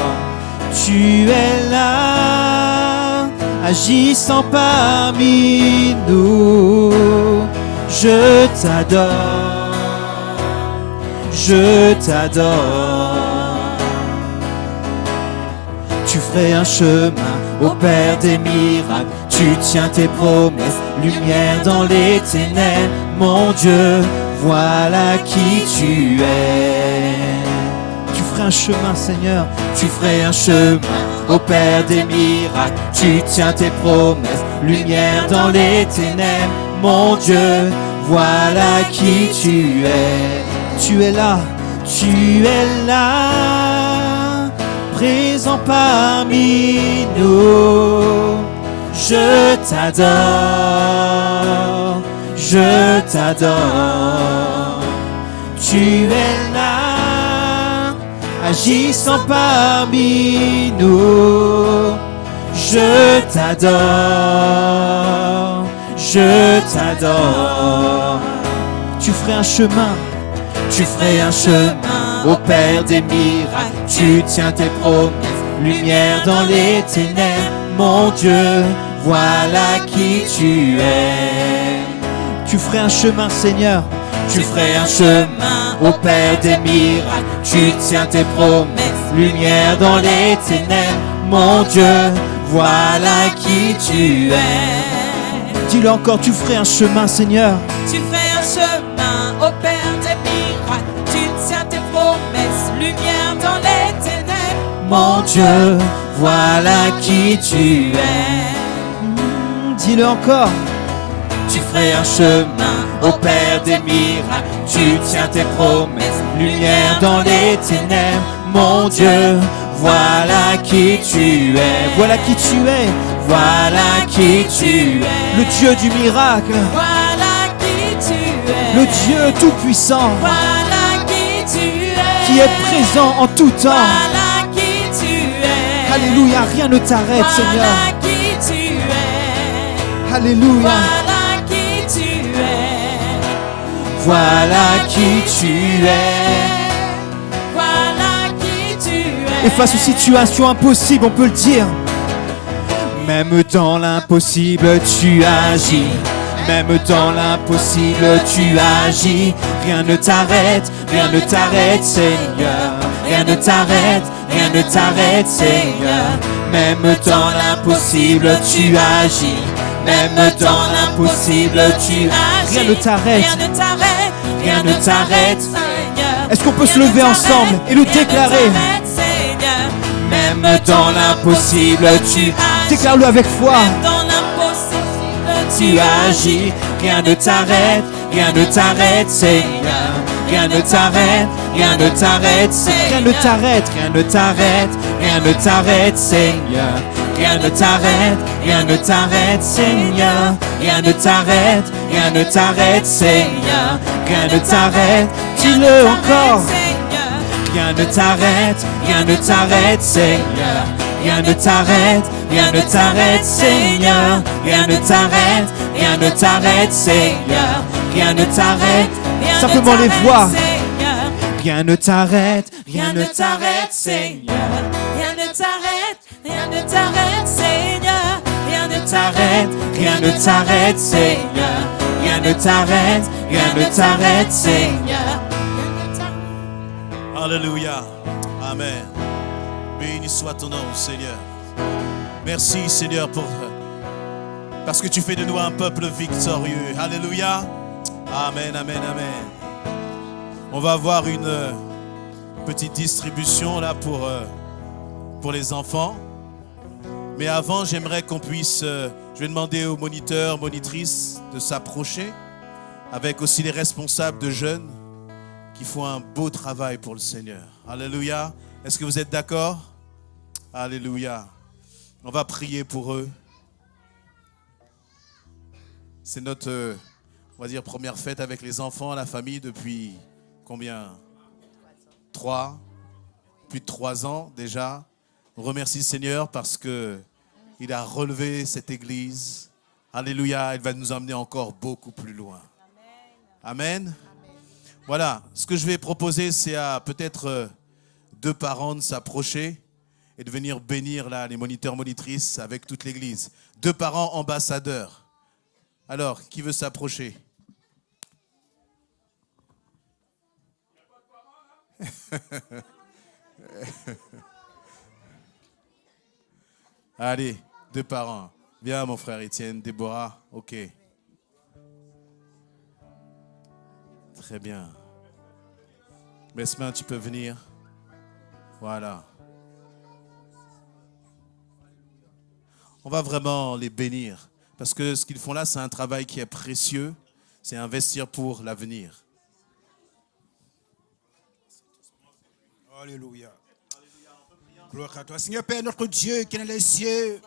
Tu es là, agissant parmi nous. Je t'adore, je t'adore. Tu ferais un chemin au Père des miracles. Tu tiens tes promesses, lumière dans les ténèbres. Mon Dieu, voilà qui tu es. Tu ferais un chemin, Seigneur. Tu ferais un chemin au Père des miracles. Tu tiens tes promesses, lumière dans les ténèbres. Mon Dieu, voilà qui tu es. Tu es là, présent parmi nous. Je t'adore, je t'adore. Tu es là, agissant parmi nous. Je t'adore, je t'adore. Tu ferais un chemin, tu ferais un chemin au Père des miracles. Tu tiens tes promesses, lumière dans les ténèbres. Mon Dieu, voilà qui tu es. Tu ferais un chemin, Seigneur. Tu ferais un chemin au Père des miracles. Tu tiens tes promesses, lumière dans les ténèbres. Mon Dieu, voilà qui tu es. Dis-le encore, tu ferais un chemin, Seigneur. Tu fais un chemin au Père des miracles. Tu tiens tes promesses, lumière dans les ténèbres. Mon Dieu, voilà qui tu es. Dis-le encore. Tu ferais un chemin au Père des miracles. Tu tiens tes promesses, lumière dans les ténèbres. Mon Dieu, voilà qui tu es. Voilà qui tu es. Voilà qui tu es. Le Dieu du miracle. Voilà qui tu es. Le Dieu tout-puissant. Voilà qui tu es. Qui est présent en tout temps. Voilà qui tu es. Alléluia, rien ne t'arrête, Seigneur. Voilà qui tu es. Alléluia. Voilà qui tu es. Voilà qui tu es. Voilà qui tu es. Et face aux situations impossibles, on peut le dire. Même dans l'impossible, tu agis. Même dans l'impossible, tu agis. Rien ne t'arrête, Seigneur. Rien ne t'arrête, Seigneur. Même dans l'impossible, tu agis. Même dans l'impossible, tu agis. Rien ne t'arrête. Rien ne t'arrête. Rien ne t'arrête. Seigneur. Est-ce qu'on peut Rien se ne lever t'arrête. ensemble et le Rien ne déclarer? t'arrête, Seigneur. Même dans l'impossible, tu agis. déclare-le avec foi. Même dans l'impossible, Tu agis, rien ne t'arrête, rien ne t'arrête, Seigneur. Rien ne t'arrête, rien ne t'arrête, rien ne t'arrête, rien ne t'arrête, rien ne t'arrête, Seigneur. Rien ne t'arrête, rien ne t'arrête, Seigneur. Rien ne t'arrête, rien ne t'arrête, Seigneur. Rien ne t'arrête, dis-le encore. Rien ne t'arrête, rien ne t'arrête, Seigneur. Rien ne t'arrête, rien ne t'arrête, Seigneur. Rien ne t'arrête, rien ne t'arrête, Seigneur. Rien ne t'arrête, simplement les voix. Rien ne t'arrête, rien ne t'arrête, Seigneur. Rien ne t'arrête, rien ne t'arrête, Seigneur. Rien ne T'arrête, rien ne t'arrête, Seigneur. Rien ne t'arrête, rien ne t'arrête, Seigneur. Alléluia. Amen. Béni soit ton nom, Seigneur. Merci, Seigneur, parce que tu fais de nous un peuple victorieux. Alléluia. Amen, amen, amen. On va avoir une petite distribution là pour les enfants. Mais avant, j'aimerais qu'on puisse... je vais demander aux moniteurs, monitrices de s'approcher, avec aussi les responsables de jeunes qui font un beau travail pour le Seigneur. Alléluia. Est-ce que vous êtes d'accord? Alléluia. On va prier pour eux. C'est notre, on va dire, première fête avec les enfants, la famille, depuis combien? 3, plus de 3 ans déjà. On remercie le Seigneur parce qu'il a relevé cette église. Alléluia. Il va nous emmener encore beaucoup plus loin. Amen. Voilà, ce que je vais proposer, c'est à peut-être 2 parents de s'approcher et de venir bénir là, les moniteurs, monitrices avec toute l'église. 2 parents ambassadeurs. Alors, qui veut s'approcher? Allez, 2 parents. Viens mon frère Étienne, Déborah, ok. Très bien. Mesmin, tu peux venir. Voilà. On va vraiment les bénir. Parce que ce qu'ils font là, c'est un travail qui est précieux. C'est investir pour l'avenir. Alléluia. Gloire à toi. Seigneur Père, notre Dieu qui est dans les cieux,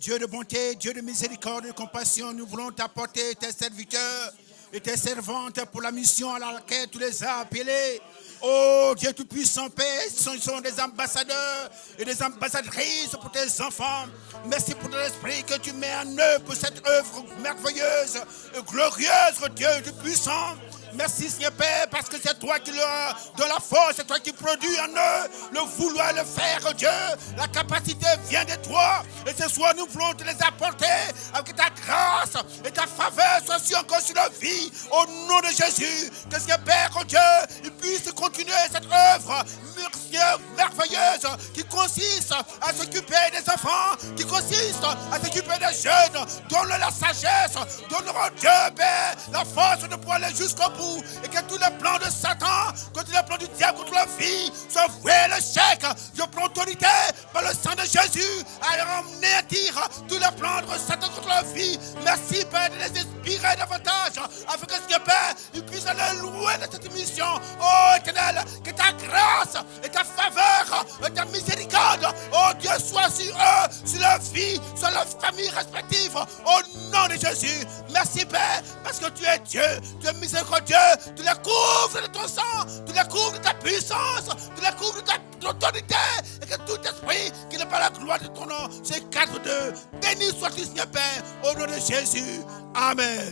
Dieu de bonté, Dieu de miséricorde, de compassion, nous voulons t'apporter tes serviteurs et tes servantes pour la mission à laquelle tu les as appelés. Oh Dieu Tout-Puissant, Père, ce sont des ambassadeurs et des ambassadrices pour tes enfants. Merci pour ton esprit que tu mets en œuvre pour cette œuvre merveilleuse et glorieuse, Dieu Tout-Puissant. Merci Seigneur Père, parce que c'est toi qui leur donne la force, c'est toi qui produis en eux le vouloir le faire, Dieu. La capacité vient de toi. Et ce soir, nous voulons te les apporter avec ta grâce et ta faveur soit sur encore sur leur vie. Au nom de Jésus, que Seigneur Père, oh Dieu, il puisse continuer cette œuvre merveilleuse qui consiste à s'occuper des enfants, qui consiste à s'occuper des jeunes. Donne-leur la sagesse, donne-leur, Dieu, Père, la force de pouvoir aller jusqu'au bout. Et que tous les plans de Satan, que tous les plans du diable contre la vie soient voués à l'échec. Je prends autorité par le sang de Jésus à anéantir tous les plans de Satan contre la vie. Merci Père de les inspirer davantage afin que Seigneur Père, ils puissent aller loin de cette mission. Oh Éternel, que ta grâce et ta faveur et ta miséricorde, oh Dieu, soit sur eux, sur leur vie, sur leurs familles respectives. Au nom de Jésus, merci Père, parce que tu es Dieu, tu es miséricordieux. Tu les couvres de ton sang, tu les couvres de ta puissance, tu les couvres de ta autorité, et que tout esprit qui n'est pas la gloire de ton nom s'écarte d'eux. Béni soit-tu, Seigneur Père, au nom de Jésus. Amen.